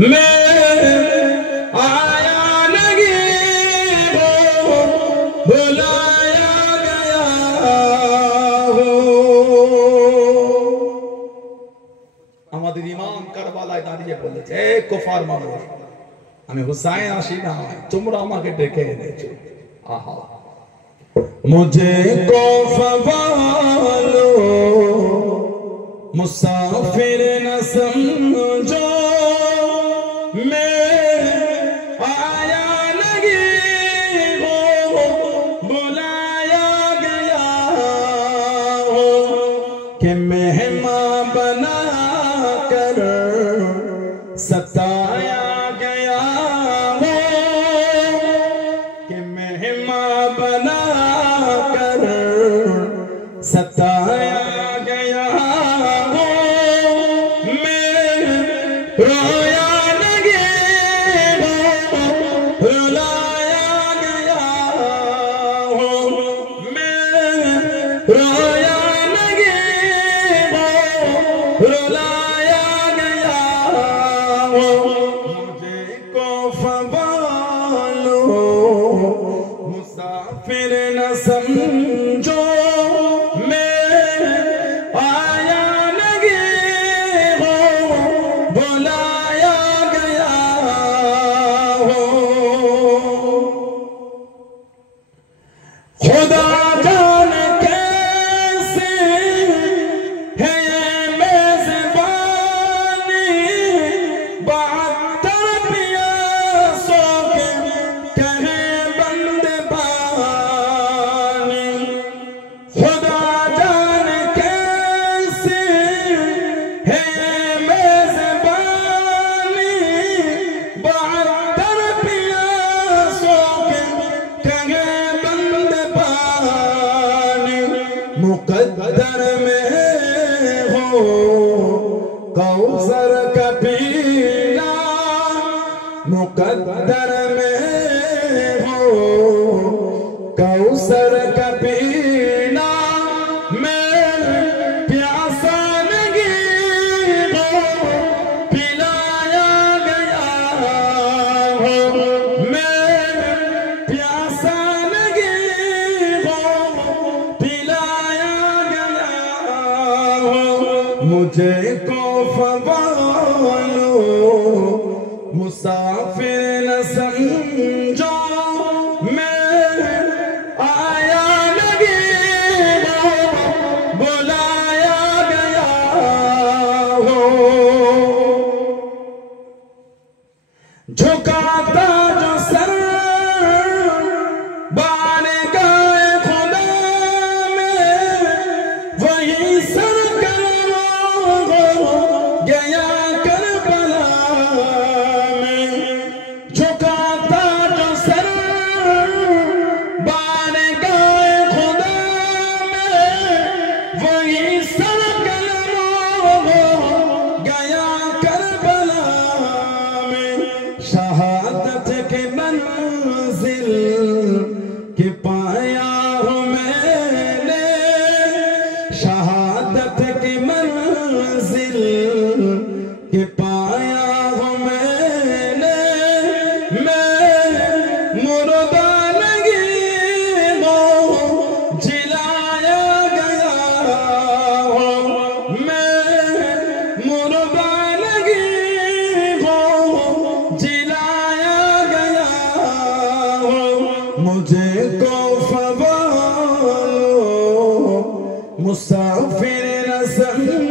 میں آیا نہیں ہو بلایا گیا ہو আমাদের ইমাম কারবালায় দাঁড়িয়ে বলেছে এ কুফার মানুষ আমি হুসাইন আসি না তোমরা আমাকে ডেকে এনেছো আহা मुझे कोफा वालो मुसाफिर न समझो मैं आया नहीं हो बुलाया गया हो कि मेहमान बना कर सताया गया हो कि मेहमान बना सताया गया हो मैं रोया नहीं हो रुलाया गया हो मैं रोया नहीं हो रुलाया गया हो मुझे कोफा वालो मुसाफिर न समझो खुदा जाने कैसे है मेज़बानी बहत्तर प्यासों के कहे बंदे बानी खुदा जाने कैसे है मेज़बानी बहत्तर प्यासों के कहे मुकद्दर में हो कौसर का पीना मुकद्दर में हो कौसर का पीना मैं प्यासा नहीं हो पिलाया गया हो मैं प्यासा मुझे कोफा वालो मुसाफिर न समझो मैं आया नहीं हो बुलाया गया हो झुकाता जो सर बाने गाए खुदा में वही सर गया करबला में झुकाता जो सर बाने गाए खुदा में वही सर गया करबला में शहादत के मंजिल के पाया हूँ मैंने शहादत की मंजिल के पाया हूँ मैंने मैं मुर्दा नहीं हो जिलाया गया हो मैं मुर्दा नहीं हो जिलाया गया हो मुझे कोफा वालो मुसाफिर न समझो